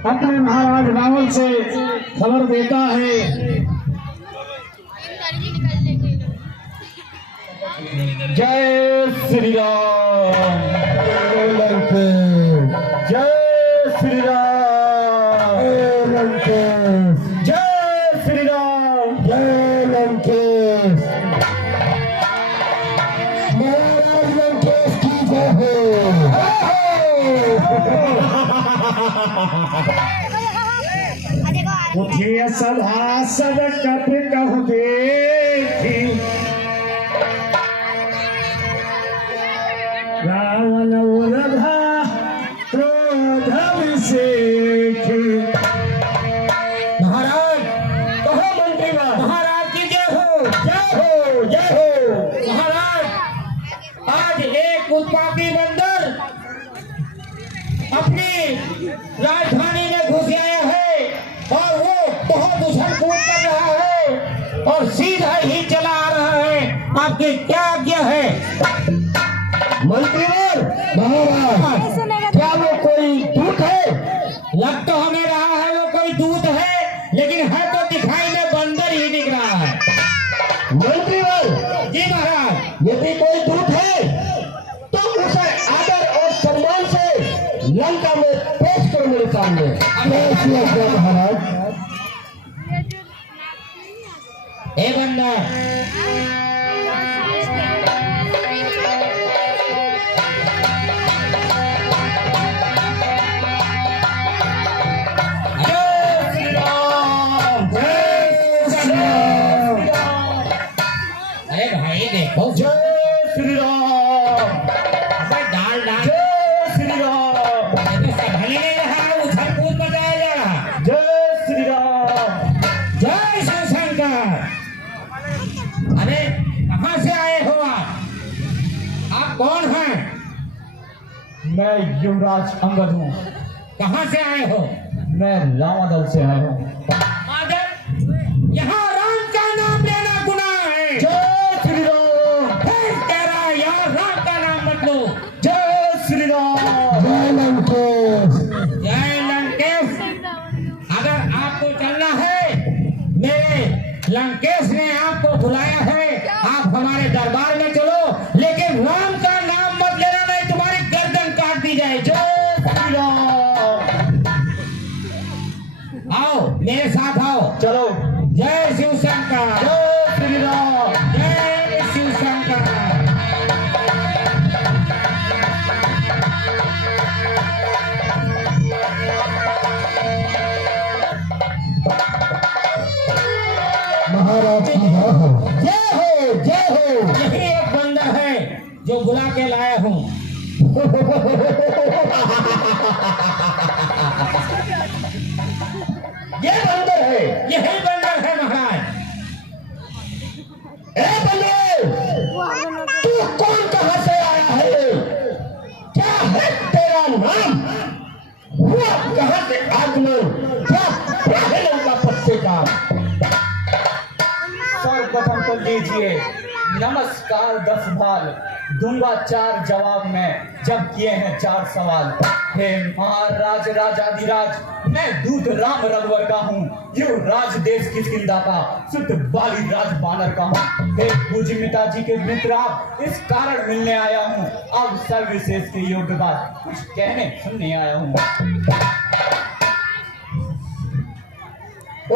अपने महाराज रावण से खबर देता है। जय श्री राम, जय श्री राम, जय श्री राम, जय लंकेश। महाराज लंकेश की जय हो। उठिए सभासद कप कहु देखी, रावण उलधा क्रोध विसेखी। महाराज कहो मंत्री महाराज की जय हो, जय हो, जय हो। महाराज आज एक उत्पाती बंदर अपनी राजधानी में घुस आया है और वो बहुत उछल कूद कर रहा है और सीधा ही चला आ रहा है। आपकी क्या आज्ञा है? मंत्रीवर महाराज, क्या वो कोई दूत है? लग तो हमें रहा है वो कोई दूत है, लेकिन है तो दिखाई में बंदर ही दिख रहा है। मंत्रीवर जी महाराज, यदि कोई दूत है तो उसे आदर और सम्मान से लंका में पेश करो मेरे सामने। महाराज ए बंदर, देखो जय श्री राम, डाल डाल जय श्री राम, संभल नहीं रहा, उछल कूद मचाया जा रहा। जय श्री राम, जय शिव शंकर। अरे कहाँ से आए हो आप कौन हैं? मैं युवराज अंगद हूँ। कहाँ से आए हो? मैं रावण से आया हूँ। यहाँ राम का नाम लेना गुनाह है। जय श्री राम। फिर कह रहा है यार राम का नाम मत लो। जय श्री राम, जय लंकेश, जय लंकेश। अगर आपको चलना है, मेरे लंकेश ने आपको बुलाया है, आप हमारे दरबार में चलो, लेकिन राम का नाम मत लेना, नहीं तुम्हारी गर्दन काट दी जाए। जय श्री राम। आओ मेरे साथ आओ, चलो। जय शिव शंकर, जय श्री राम, जय शिव शंकर। महाराज की जय हो, जय हो, जय हो। यही एक बंदर है जो बुला के लाया हूँ। ये बंदर है, यही बंदर है महाराज। ए बंदर, तू कौन कहां से आया है? क्या है तेरा नाम? हुआ कहां से आगमन? क्या है लंका पत्ते का? सर्वप्रथम तो लीजिए नमस्कार 10 भाल, दूंगा 4 जवाब में, जब किए हैं 4 सवाल। हे महाराज राजाधिराज, मैं दूत राम रघुवर का हूँ, यो राज देश किष्किंधा का, शुद्ध बाली राज बानर का हूँ। हे पूज्य पिताजी के मित्र आप, इस कारण मिलने आया हूँ, अब सर्वविशेष के योग्य बात कुछ कहने सुनने आया हूँ। ओ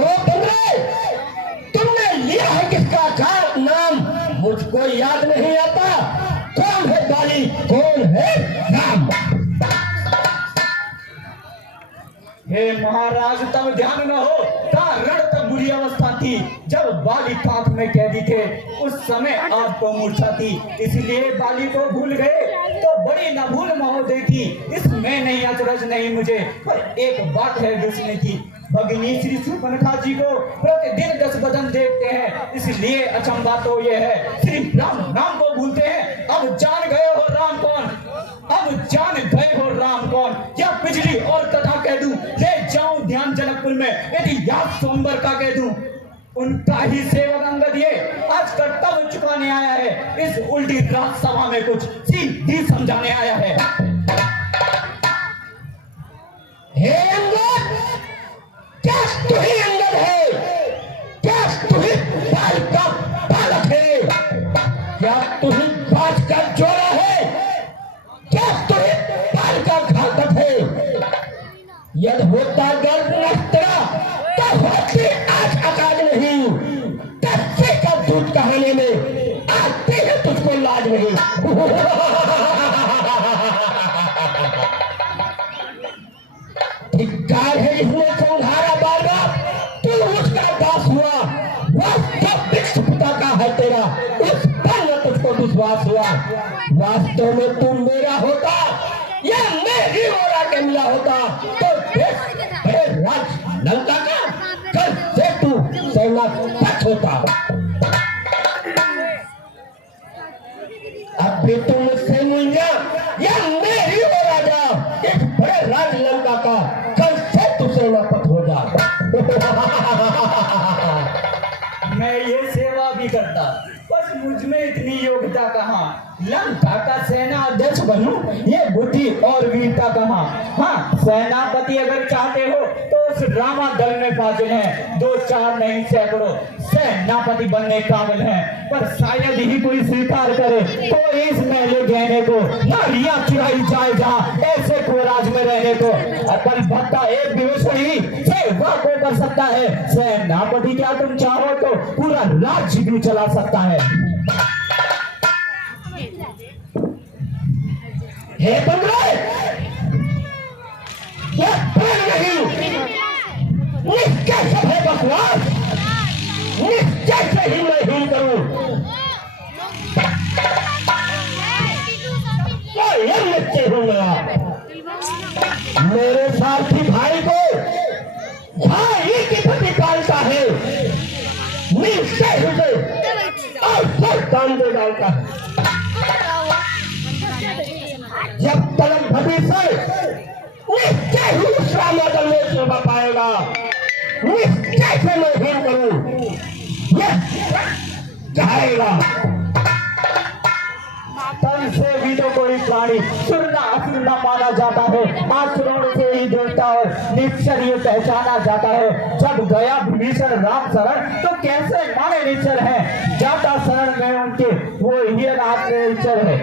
तुमने लिया है किसका कार नाम? मुझको याद नहीं आता। कौन है बाली, कौन है राम? हे महाराज, तब ध्यान न हो, रण तक बुरी अवस्था थी, जब बाली पाप में कैदी थे, उस समय आपको मूर्छा थी, इसलिए बाली को भूल गए। तो बड़ी न भूल महोदय थी, इसमें नहीं अचरज नहीं मुझे, पर एक बात है दूसरी की, भगिनी श्री सुपर्णखा जी को प्रतिदिन 10 बदन देखते हैं, इसलिए अचंभा तो ये है, श्री राम नाम को भूलते हैं। अब जान गए हो राम कौन, अब जान गए हो राम कौन, या बिजली और कथा कह दूं, ले जाऊं ध्यान जनकपुर में, यदि याद सोमवार का कह दूं। उनका ही सेवक अंगद ये आज कर्तव्य चुकाने आया है, इस उल्टी रात सभा में कुछ सीधी समझाने आया है। हे अंगद, यदि होता गर्भ नस्तरा तो होती आज आकाश नहीं, कच्चे का दूध कहाने में आते हैं तुझको लाज नहीं। धिक्कार है जिसने संघारा बार बार, तू उसका दास हुआ, वास्तव वृक्ष पिता का है तेरा, उस पर न तुझको विश्वास हुआ। वास्तव में तुम मेरा होता या मैं ही मोरा के मिला होता तो बड़े राज लंका का कल से तू सेनापति होता। अब भी तुम मुझसे मुझा या मैं ही हो राजा, इस बड़े राज लंका का कल से तू सेनापति हो जा। मैं ये सेवा भी करता, बस मुझ में इतनी योग्यता कहाँ, लंका का सेना अध्यक्ष बनूं, ये बुद्धि और वीरता कहाँ। हाँ, सेनापति अगर चाहते हो तो उस रामा दल में फाजिल हैं, 2-4 नहीं सैकड़ों सेनापति बनने काबिल हैं, पर शायद ही कोई स्वीकार करे तो इस महले गहने को नारियां चुराई जाए जहाँ ऐसे को राज में रहने को। अकल भत्ता एक दिवस ही सेवा को कर सकता है, सेनापति क्या तुम चाहो तो पूरा राज्य भी चला सकता है। हे बंगले, यह प्रेम नहीं, निश्चय से है बकवास, निश्चय से ही मैं हीन करूं। यह निश्चय हूं मेरे सारथी भाई को भाई की प्रति पालता है, निश्चय ही और सब काम दे डालता है। जब तक भविष्य निश्चय ही उस रामादल में शोभा पाएगा, निश्चय से मैं हीन करूं, यह चाहेगा। तन से भी तो कोई प्राणी सुरना असुरना माना जाता है, आचरण से ही देवता और निश्चर ये पहचाना जाता है। जब गया विभीषण राम शरण तो कैसे माने निश्चर है, जाता शरण में उनके वो ही राम में निश्चर है।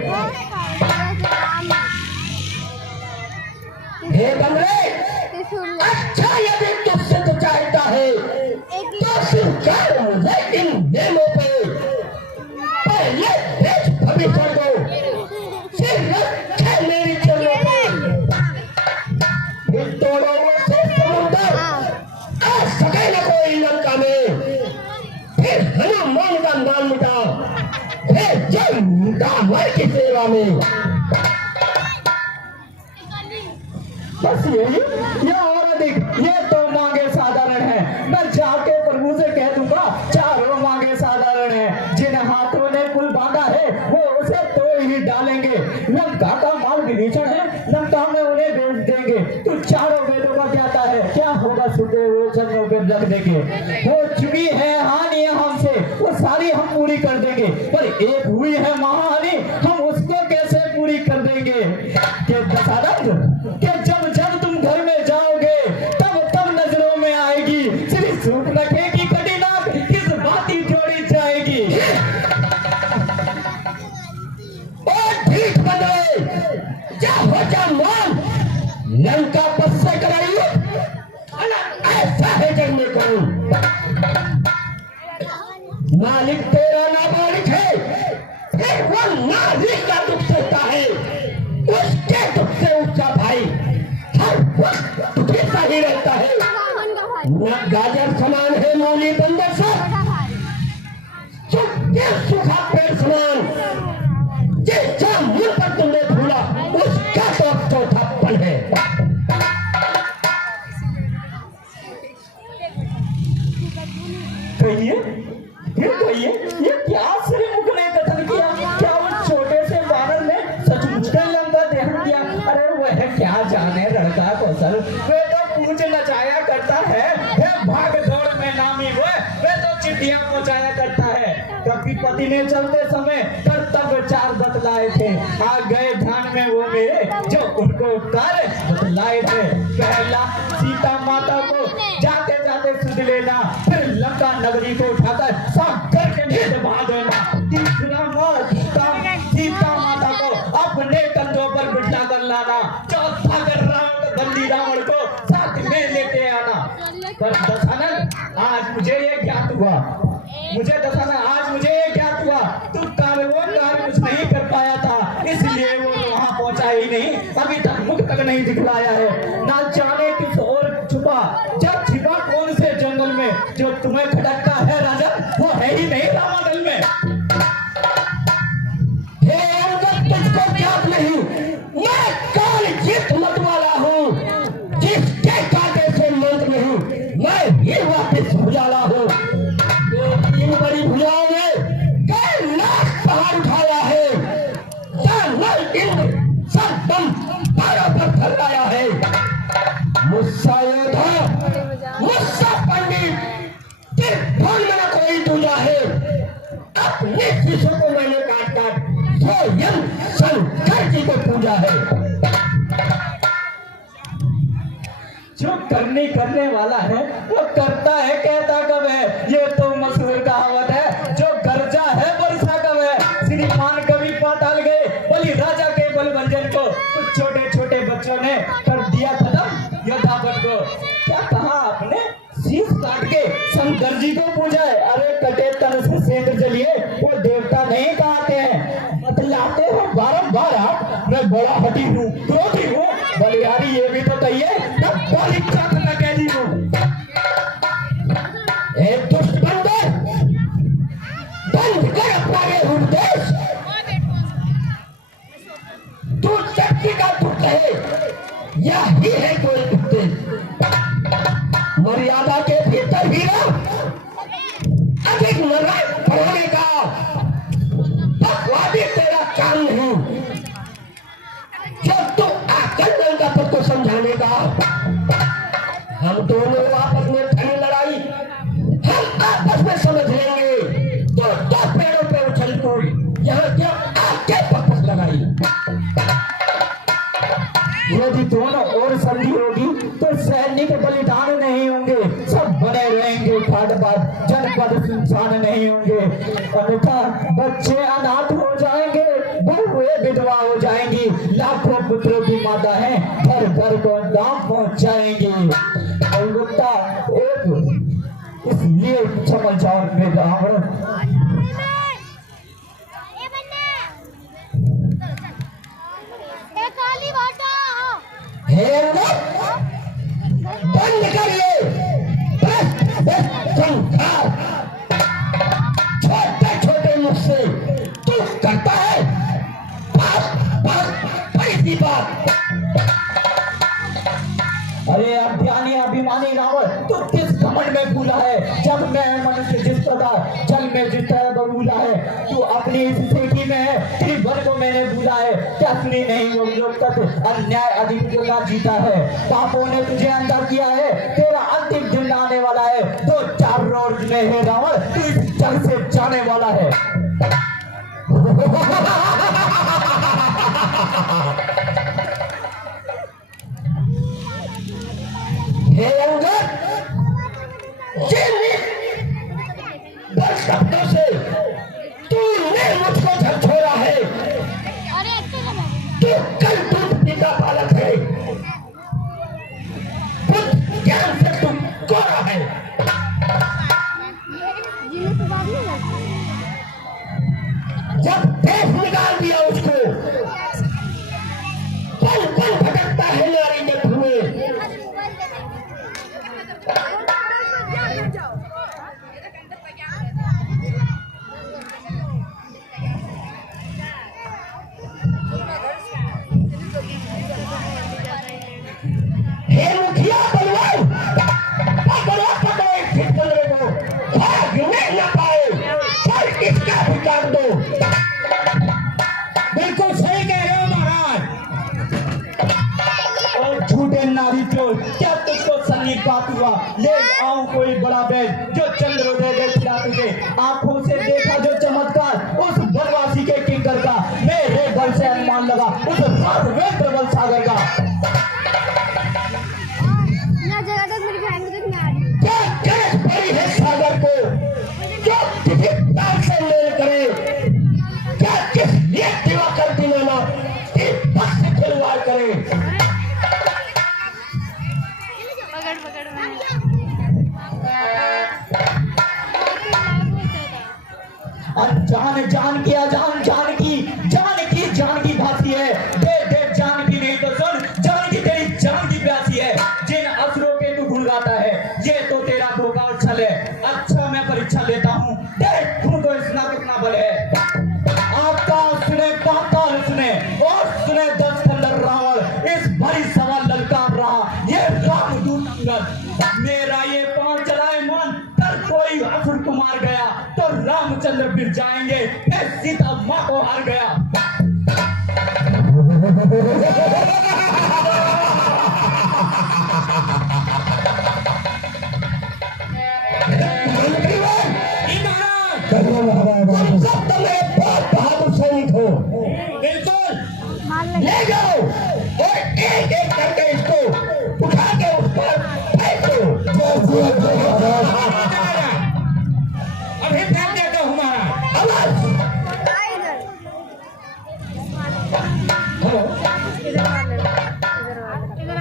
हे बंगले, अच्छा यदि तुझसे तो चाहता है तो स्वीकार मुझे इन नियमों पे, पहले भेज भविष्य को, फिर रखे मेरी चरणों पे। फिर तोड़ों से समुद्र आ सके न कोई लंका में, फिर हनुमान का नाम मिटा, फिर जय रामाय की सेवा में। बस यही या और अधिक, ये तो मांगे साधारण है। मैं जाके प्रभु से कह दूंगा चारों मांगे साधारण है, जिन हाथों ने कुल बांधा है वो उसे तो ही डालेंगे। लंका का माल विभीषण है, लंका में उन्हें बेच देंगे। तू चारों वेदों का कहता है क्या होगा, सुधे हुए चरणों पे रख देंगे। हो चुकी है हानि हमसे, वो सारी हम पूरी कर देंगे, पर एक हुई है महाहानि, हम उसको कैसे पूरी कर देंगे। कि दशरथ कि जब तुम घर में जाओगे तब नजरों में आएगी, सिर्फ सूट रखेगी कटिनाक, किस बाती जोड़ी जाएगी। और ठीक बने जा हो जा मान, लंका पर से कराई ऐसा है जग में करूं। मालिक तेरा नाबालिग है, फिर वो नालिक का दुख सहता है, उसके दुख से उसका भाई हर वक्त दुखी सा ही रहता है। न गाजर समान है मूली बंदर सा, चुपके सूखा पेड़ समान, जिस जामुन पर तुमने भूला उसका तो चौथापन है। कहिए फिर कहिए, ये क्या श्रीमुख ने कथन किया, क्या उस छोटे से बानर ने सचमुच का लंका दहन किया। अरे वह क्या जाने लड़का कौशल, वे तो पूछ नचाया करता है, भाग दौड़ में नामी वे तो चिट्ठियां पहुंचाया करता है। कभी पति ने चलते समय कर्तव्य 4 बतलाए थे, आ गए ध्यान में वो मेरे जो उनको उपकार बतलाए थे। पहला सीता माता को जाते जाते सुध लेना, फिर लंका नगरी को उठाकर सागर के नीचे बहा देना। तीसरा मत सीता माता को अपने कंधों पर बिठा कर लाना। चौथा कर रावण बंदी रावण रावण को साथ में लेते आना। पर दशानन आज मुझे ये ज्ञात हुआ, तू कार्य कुछ नहीं कर पाया था, इसलिए वो वहां पहुंचा ही नहीं, अभी तक मुख तक नहीं दिखलाया है। ना जाने किस और छुपा, जब छिपा कौन से जंगल में, जो तुम्हें खटकता है राजन वो है ही नहीं रामादल में। हे अंगद, तुझको ज्ञात नहीं, मैं काल जीत मत वाला हूँ, जिसके कांटे से मंत्र नहीं, मैं ही वापिस भुजाला हूँ। इन बड़ी भुजाओं ने कई लाख पहाड़ उठाया है, नल इंद्र सब दम पारों पर फैलाया है। मुस्सा योद्धा, मुस्सा पंडित, त्रिभुवन में न कोई दूजा है, अपने शिष्यों को मैंने काट काट स्वयं शंकर जी को पूजा है। जो करने वाला है वो करता है, कहता कब है, ये तो मशहूर कहावत है। जो गरजा है वर्षा कब है, श्रीमान कवि पाताल गए बलि राजा के बलभंजन को, कुछ छोटे छोटे बच्चों ने कर दिया खत्म योद्धापन को। क्या कहा आपने, शीश काट के शंकर जी को पूजा है। अरे कटे तन से सेंध जलिए, वो देवता नहीं कहते हैं, बतलाते हो बारंबार आप, मैं बड़ा हठी हूँ, क्रोधी हूँ। बलिहारी ये भी तो कहिए, मैं बलि चक्र नकेली हूँ। ए दुष्ट बंदर, बंद कर अपना ये उपदेश। तू शक्ति का पुत्र है, यही है कोई उपदेश। मर्यादा के भीतर भी रहो, अधिक नारायण पढ़ाने का बकवादी तेरा काम नहीं। जब तू आकर लंकापुर को समझाने का, हम दोनों आपस में ठनी लड़ाई, हम आपस में समझ लेंगे, तो दो पेड़ों पे उछल कूद, यहाँ क्या आपके पक्ष लगाई। यदि दोनों ओर संधि होगी तो सैनिक बलिदान नहीं होंगे, सब बने रहेंगे खाटपात, जनपद सुनसान नहीं होंगे। अन्यथा बच्चे अनाथ हो जाएंगे, बहुएं विधवा हो जाएंगी, लाखों पुत्रों की माता है घर घर को गांव पहुंच जाएंगी। अलबत्ता एक इसलिए समाचार में रावण बंद करिए, छोटे छोटे मुझसे तू करता है बड़ी बात। अरे अज्ञानी अभिमानी रावण, तू किस घमंड में भूला है, जब मैं मनुष्य जिस प्रकार जल में जिस तरह बबूला है, तू अपनी इस स्थिति में है, त्रिभुवन को मैंने भूला है। क्या सुनी नहीं वो लोग तक अन्याय अधिक का जीता है, पापों ने तुझे अंदर किया है, तेरा अंतिम दिन आने वाला है। 2-4 रोज में है रावण, तू इस जग से जाने वाला है। हे अंगद, शब्दों से तूने मुझको झकझोरा है, तू कल दूध पीता बालक है, बुद्ध ज्ञान से तू कोरा है। जब देश निकाल दिया उसको, पल पल भटकता है नारी के धुएं। हे मुखिया बलवान, पकड़ो पकड़ो इस ठिकाने को, भागने न पाए, पर इसका भी काट दो। बिल्कुल सही कह रहे हो महाराज। और झूठे नारी चोर, क्या तुझको सन्निपात हुआ, ले आऊं कोई बड़ा बैल जो चंद्रोदय दे खिला तुझे, आंखों से देखा जो चमत्कार उस वनवासी के किंकर का, मेरे बल से अनुमान लगा उस रात में प्रबल सागर का। क्या गरज पड़ी है सागर को, जो विविधता से मेल करे, क्या किस लिए दिवाकर दीवाना कि बस खिलवाड़ करे। पकड़ पकड़ में अनजान जान की अजान जान की भाती है। दे दे जान की नहीं तो सुन, जान की तेरी जान की प्यासी है। जिन असुरों के तू गुण गाता है, ये तो तेरा धोखा और छल है। अच्छा मैं परीक्षा लेता हूँ, देखूं तो इसना कितना बल है। आकाश सुने, पाताल सुने और सुने 10 खंडर रावण। इस भरी सवाल ललकार रहा ये रामदूत अंगद। मेरा ये पांव चलाए मन, कर कोई असुर को मार गया तो रामचंद्र फिर जाएंगे, फिर सीता माँ को हार गया। तुम सब तो मेरे बहुत बहादुर सैनिक हो। बिल्कुल ले जाओ और एक एक करके इसको उठा के उस पर फेंक दो। अभी फेंक देता हूँ महाराज। आवाज।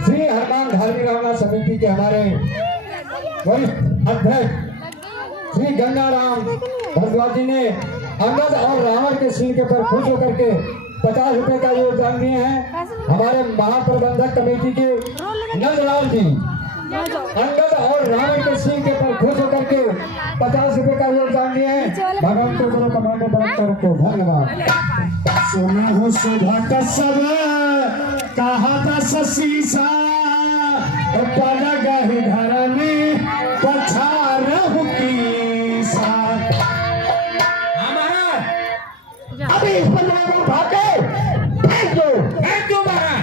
श्री हनुमान धार्मिक भावना समिति के हमारे वरिष्ठ अध्यक्ष श्री गंगाराम भरद्वाज जी ने अंगद और रावण के सीन के पर खुश होकर के 50 रुपए का योगदान दिए हैं। हमारे महाप्रबंधक कमेटी के नंदलाल जी अंगद और रावण के सीन के पर खुश होकर के 50 रुपए का योगदान दिए हैं। भगवान को गुरु कमांडो बरकरार को धन्यवाद। सुना हो सुधा का सब कहा था ससीसा पला गही घर में पछार कीसा। हाँ महाराज, अभी इस बंदे को उठा के फेंक दो। फेंक दो महाराज।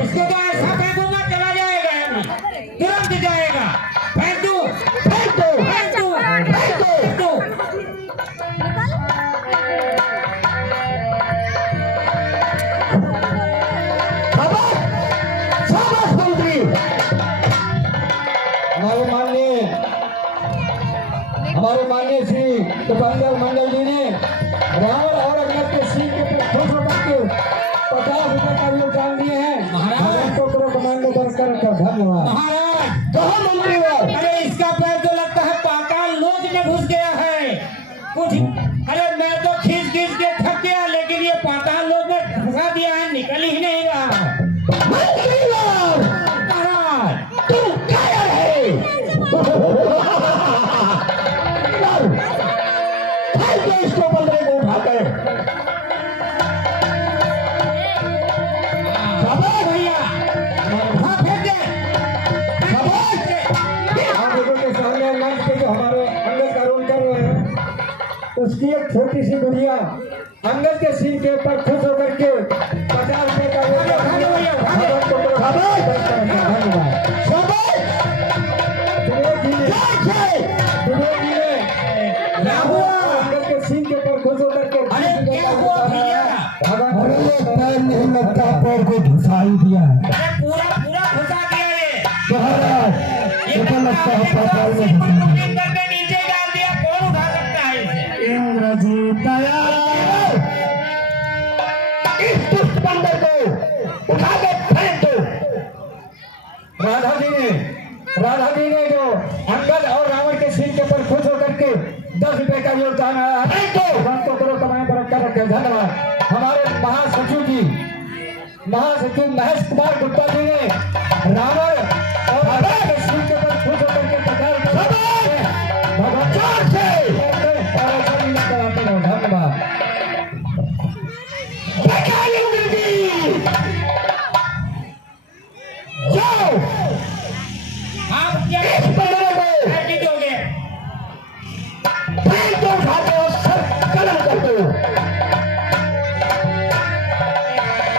इसको तो ऐसा फेंकूंगा चला जाएगा, अभी तुरंत जाएगा। फेंक दो, फेंक दो। फेंक दो, फेंक दो। फेंक दो। शाबाश मंत्री। हमारे माननीय श्री कृपांजल मंडल जी ने रावण और अग्नि के सीन के पर खुश होकर के 50 रुपए का योगदान दिए हैं। भगवान को गुरु कमांडो बरकरार का धन्यवाद। महाराज, कहा मंत्री वाल। अरे इसका पैर तो लगता है पाताल लोक में घुस गया है कुछ। अरे मैं तो खींच खींच के थक गया, लेकिन ये पाताल लोक में घुसा दिया है, निकल ही नहीं रहा। मंत्री वाल, महाराज, तुम कायर है। फेंक दो इसको बंदे को उठा कर। शाबाश भैया, हाँ फेंक दे। शाबाश। आप लोगों के सामने मंच पे जो हमारे अंगद का रोल कर रहे हैं, उसकी एक छोटी सी गुड़िया अंगद के सीन के ऊपर खुश होकर के 50 रुपए का योगदान दिया है। भगवान को गुरु कमांडो बरकरार का धन्यवाद। शाबाश। सुरेश जी ने क्या हुआ? अंगद के सीन के ऊपर खुश होकर के अरे क्या हुआ भैया? भगवान को पैर नहीं लगता, पैर को घुसा ही दिया है अरे पूरा पूरा घुसा दिया ये। महाराज। ये मुझे लगता है पैर में सिर पर घुसा टोपी करके नीचे डाल दिया, कौन उठा सकता है इसे? इंद्रजीत तैयार। इस दुष्ट बंदर को उठा के फेंक दो। राधा जी ने जो अंगद और रावण के सीन के पर खुश होकर के 10 रुपए का योगदान आया है, तो भगवान को गुरु कमांडो बरकरार रखे। धन्यवाद। हमारे महासचिव महेश कुमार गुप्ता जी ने रावण और अंगद के सीन के पर खुश होकर के 50 रुपए भगवान जोर से। और ऐसा लीला कराते रहो। धन्यवाद। बचा इंद्रजीत। जाओ आप क्या इस बंदे को ऐसी दोगे? फेंक दो, उठा के और सर कलम कर दो।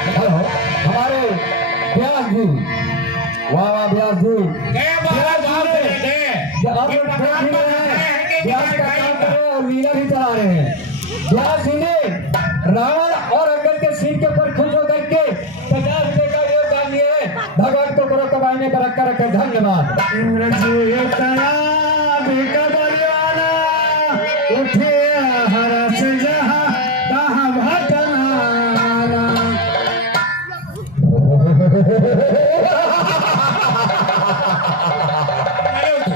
हेलो, हमारे व्यास जी, वाह वाह व्यास जी, गया बाबा बाप रे गए। आप लोग देख ही रहे हैं, व्यास का काम कर रहे हैं और लीला भी चला रहे हैं। व्यास जी ने रावण और अंगद के सीन के ऊपर खुश होकर के 50 रुपए का योगदान दिए हैं। भगवान को गुरु कमांडो बरकरार रखे। धन्यवाद। इंद्रजीत तैयार। बेटा बलिवाना उठे हर से जहाँ कहाँ भटनारा।